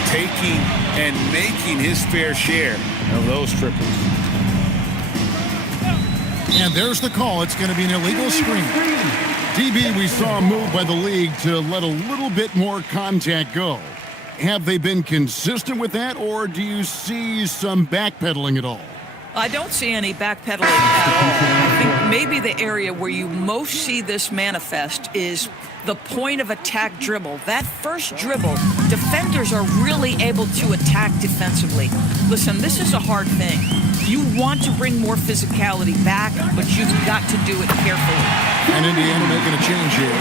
taking and making his fair share of those triples? And there's the call. It's going to be an illegal screen. DB, we saw a move by the league to let a little bit more contact go. Have they been consistent with that, or do you see some backpedaling at all? I don't see any backpedaling at all. I think maybe the area where you most see this manifest is the point of attack dribble. That first dribble, defenders are really able to attack defensively. Listen, this is a hard thing. You want to bring more physicality back, but you've got to do it carefully. And Indiana making a change here.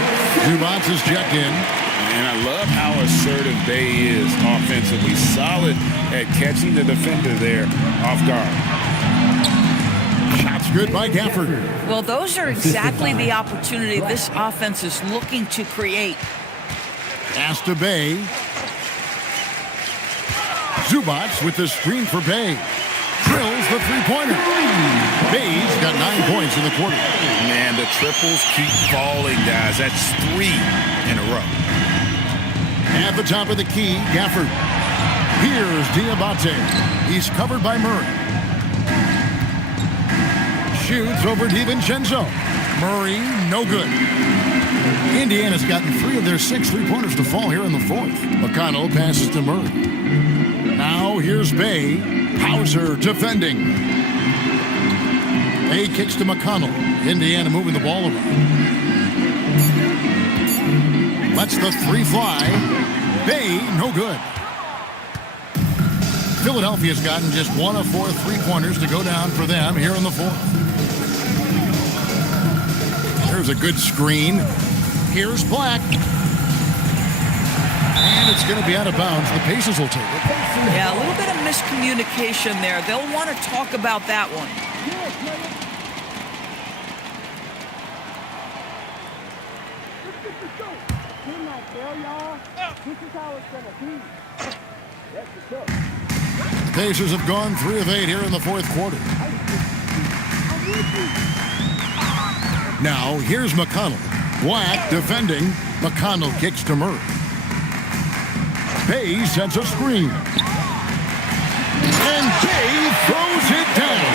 Zubats is checked in. And I love how assertive Bay is offensively. Solid at catching the defender there off guard. Shots good by Gafford. Well, those are exactly the opportunity this offense is looking to create. Pass to Bay. Zubats with the screen for Bay. Drills the 3-pointer. Bay's got 9 points in the quarter. Man, the triples keep falling, guys. That's 3 in a row. At the top of the key, Gafford. Here's Diabate. He's covered by Murray. Shoots over DiVincenzo. Murray, no good. Indiana's gotten 3 of their 6 3-pointers to fall here in the 4th. McConnell passes to Murray. Now here's Bay. Hauser defending. Bay kicks to McConnell. Indiana moving the ball around. Lets the 3 fly. Bay, no good. Philadelphia's gotten just 1 of 4 3-pointers to go down for them here in the 4th. There's a good screen. Here's Black. And it's going to be out of bounds. The Pacers will take it. Yeah, a little bit of miscommunication there. They'll want to talk about that one. The Pacers have gone 3 of 8 here in the 4th quarter. Now, here's McConnell. Black defending. McConnell kicks to Murray. Bay sets a screen. And Bay throws it down.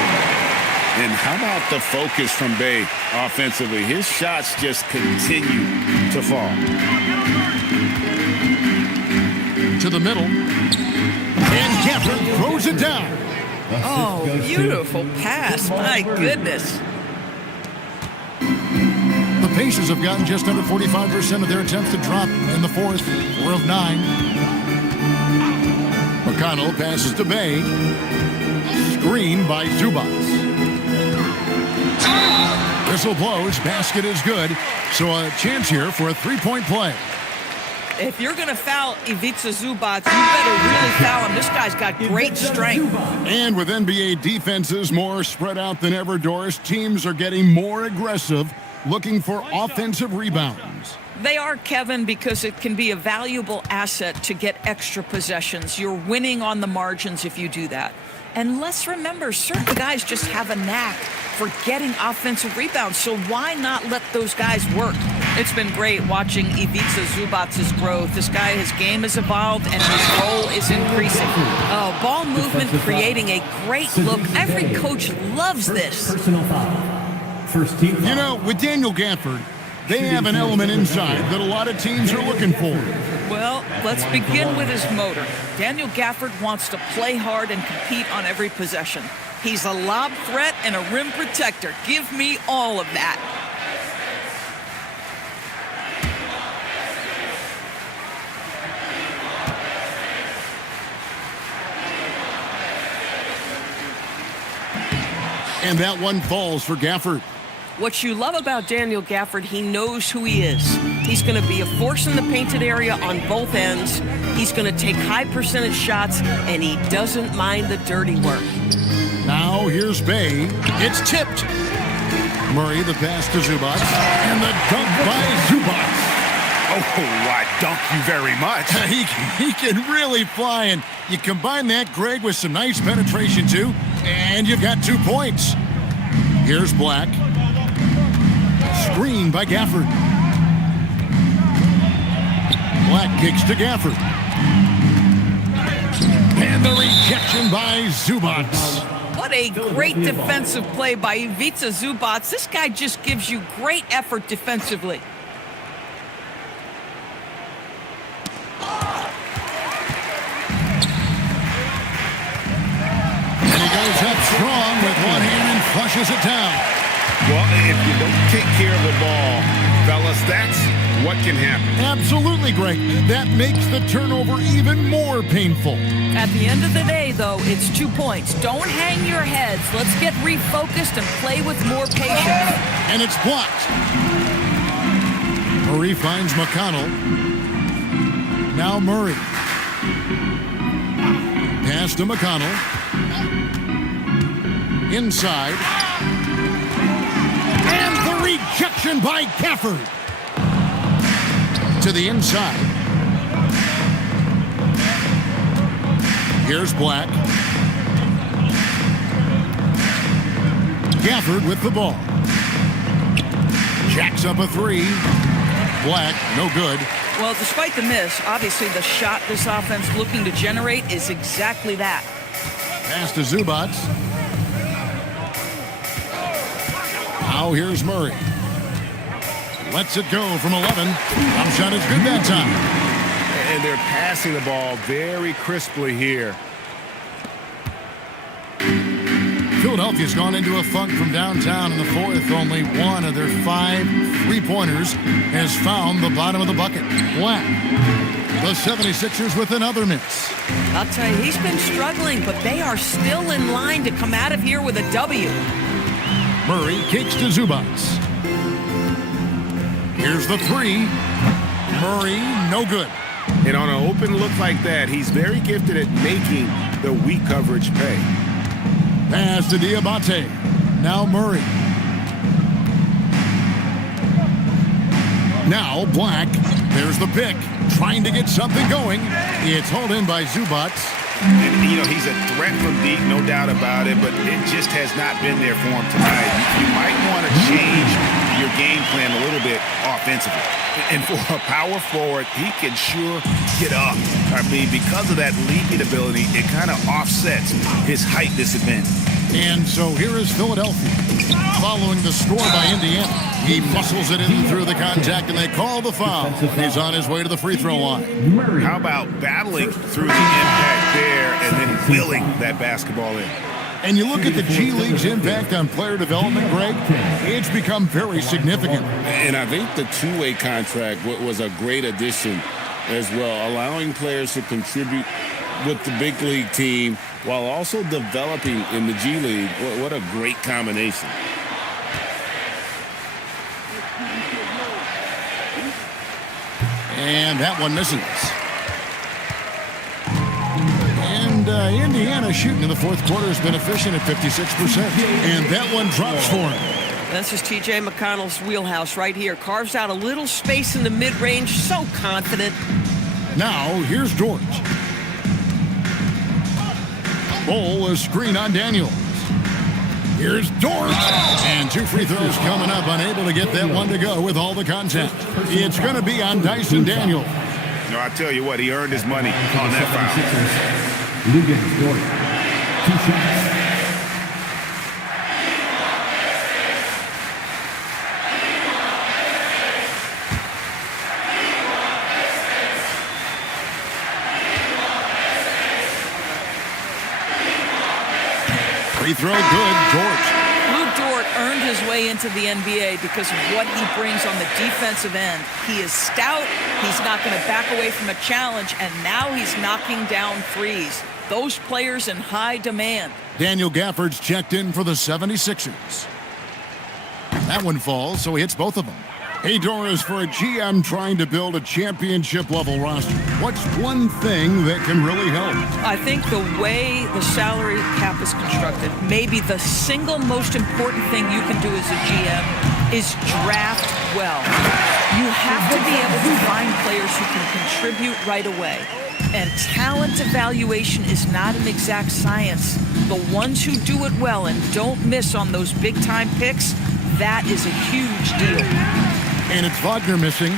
And how about the focus from Bay offensively? His shots just continue to fall. To the middle. And Gafford throws it down. Oh, beautiful pass. My goodness. The Pacers have gotten just under 45% of their attempts to drop in the 4th. 4 of 9. McConnell passes to Bay. Screen by Zubats. Whistle blows. Basket is good. So a chance here for a 3-point play. If you're going to foul Ivica Zubats, you better really foul him. This guy's got great strength. And with NBA defenses more spread out than ever, Doris, teams are getting more aggressive, looking for offensive rebounds. They are, Kevin, because it can be a valuable asset to get extra possessions. You're winning on the margins if you do that. And let's remember, certain guys just have a knack for getting offensive rebounds, so why not let those guys work? It's been great watching Ivica Zubats' growth. This guy, his game has evolved and his role is increasing. Oh, ball movement creating a great look. Every coach loves this. Personal foul. First team foul. You know, with Daniel Gafford, they have an element inside that a lot of teams are looking for. Well, let's begin with his motor. Daniel Gafford wants to play hard and compete on every possession. He's a lob threat and a rim protector. Give me all of that. And that one falls for Gafford. What you love about Daniel Gafford, he knows who he is. He's going to be a force in the painted area on both ends. He's going to take high percentage shots, and he doesn't mind the dirty work. Now here's Bay. It's tipped. Murray, the pass to Zubac. And the dunk by Zubac. Oh, I dunk you very much. He can really fly, and you combine that, Greg, with some nice penetration, too, and you've got 2 points. Here's Black. Screen by Gafford. Black kicks to Gafford. And the rejection by Zubac. What a great defensive play by Ivica Zubac. This guy just gives you great effort defensively. And he goes up strong with one hand and flushes it down. Well, if you don't take care of the ball, fellas, that's what can happen. Absolutely, Greg. That makes the turnover even more painful. At the end of the day, though, it's 2 points. Don't hang your heads. Let's get refocused and play with more patience. And it's blocked. Murray finds McConnell. Now Murray. Pass to McConnell. Inside. And the rejection by Gafford. To the inside. Here's Black. Gafford with the ball. Jacks up a 3. Black, no good. Well, despite the miss, obviously the shot this offense looking to generate is exactly that. Pass to Zubac. Now here's Murray. Lets it go from 11. Foul shot is good that time. And they're passing the ball very crisply here. Philadelphia's gone into a funk from downtown in the fourth. Only one of their 5 3-pointers has found the bottom of the bucket. Black. The 76ers with another miss. I'll tell you, he's been struggling, but they are still in line to come out of here with a W. Murray kicks to Zubac. Here's the 3. Murray, no good. And on an open look like that, he's very gifted at making the weak coverage pay. Pass to Diabate. Now Murray. Now Black. There's the pick. Trying to get something going. It's hauled in by Zubac. And, you know, he's a threat from deep, no doubt about it, but it just has not been there for him tonight. You might want to change your game plan a little bit offensively. And for a power forward, he can sure get up. I mean, because of that leaping ability, it kind of offsets his height disadvantage. And so here is Philadelphia. Following the score by Indiana, he muscles it in through the contact, and they call the foul. He's on his way to the free throw line. How about battling through the impact there and then wheeling that basketball in? And you look at the G League's impact on player development, Greg, it's become very significant. And I think the two-way contract was a great addition as well, allowing players to contribute with the big league team while also developing in the G League. What a great combination. And that one misses. And Indiana shooting in the fourth quarter has been efficient at 56%. And that one drops for him. This is T.J. McConnell's wheelhouse right here. Carves out a little space in the mid-range. So confident. Now, here's George. Bowl, a screen on Daniels. Here's George. And 2 free throws coming up. Unable to get that one to go with all the contact. It's going to be on Dyson Daniel. No, I tell you what, he earned his money on that foul. Lugan, Dort. 2 shots. Free throw good, George. Lou Dort earned his way into the NBA because of what he brings on the defensive end. He is stout. He's not going to back away from a challenge, and now he's knocking down threes. Those players in high demand. Daniel Gafford's checked in for the 76ers. That one falls, so he hits both of them. Hey, Doris, for a GM trying to build a championship-level roster, what's one thing that can really help? I think the way the salary cap is constructed, maybe the single most important thing you can do as a GM is draft well. You have to be able to find players who can contribute right away. And talent evaluation is not an exact science. The ones who do it well and don't miss on those big-time picks, that is a huge deal. And it's Wagner missing.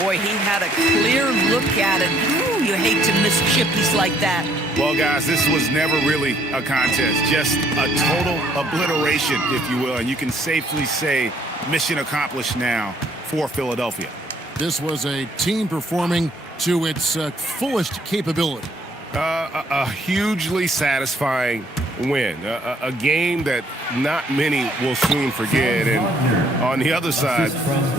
Boy, he had a clear look at it. Ooh, you hate to miss chippies like that. Well, guys, this was never really a contest, just a total obliteration, if you will. And you can safely say mission accomplished now for Philadelphia. This was a team performing to its fullest capability. A hugely satisfying win. A game that not many will soon forget. And on the other side,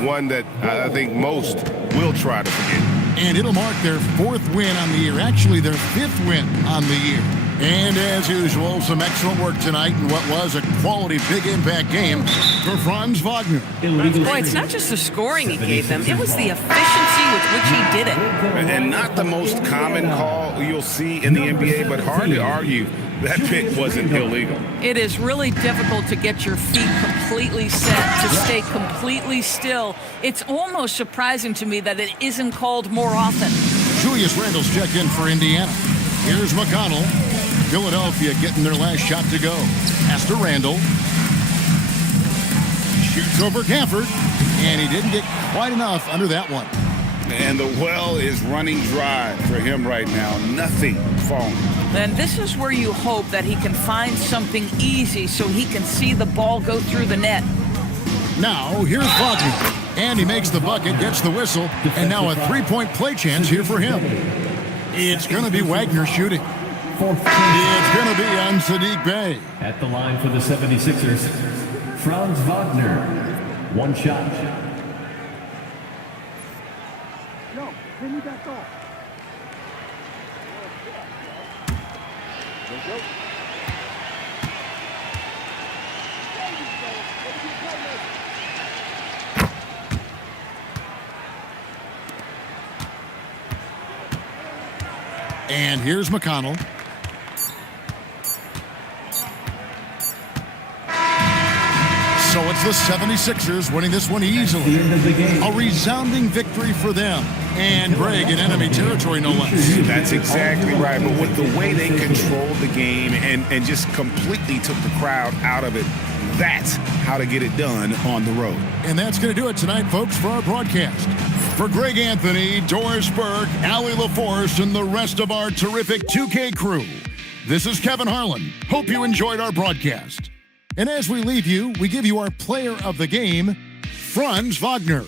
one that I think most will try to forget. And it'll mark their 4th win on the year. Actually, their 5th win on the year. And as usual, some excellent work tonight in what was a quality big impact game for Franz Wagner. Boy, it's not just the scoring he gave them, it was the efficiency with which he did it. And not the most common call you'll see in the NBA, but hard to argue that pick wasn't illegal. It is really difficult to get your feet completely set, to stay completely still. It's almost surprising to me that it isn't called more often. Julius Randle's checked in for Indiana. Here's McConnell. Philadelphia getting their last shot to go. Pass to Randle. Shoots over Gafford. And he didn't get quite enough under that one. And the well is running dry for him right now. Nothing falling. And this is where you hope that he can find something easy so he can see the ball go through the net. Now, here's Wagner. And he makes the bucket, gets the whistle, and now a three-point play chance here for him. It's going to be Wagner shooting. It's going to be on Sadiq Bey. At the line for the 76ers, Franz Wagner. One shot. And here's McConnell. So it's the 76ers winning this one easily. A resounding victory for them. And Greg in enemy territory, no less. That's exactly right. But with the way they controlled the game and just completely took the crowd out of it, that's how to get it done on the road. And that's going to do it tonight, folks, for our broadcast. For Greg Anthony, Doris Burke, Allie LaForce, and the rest of our terrific 2K crew, this is Kevin Harlan. Hope you enjoyed our broadcast. And as we leave you, we give you our player of the game, Franz Wagner.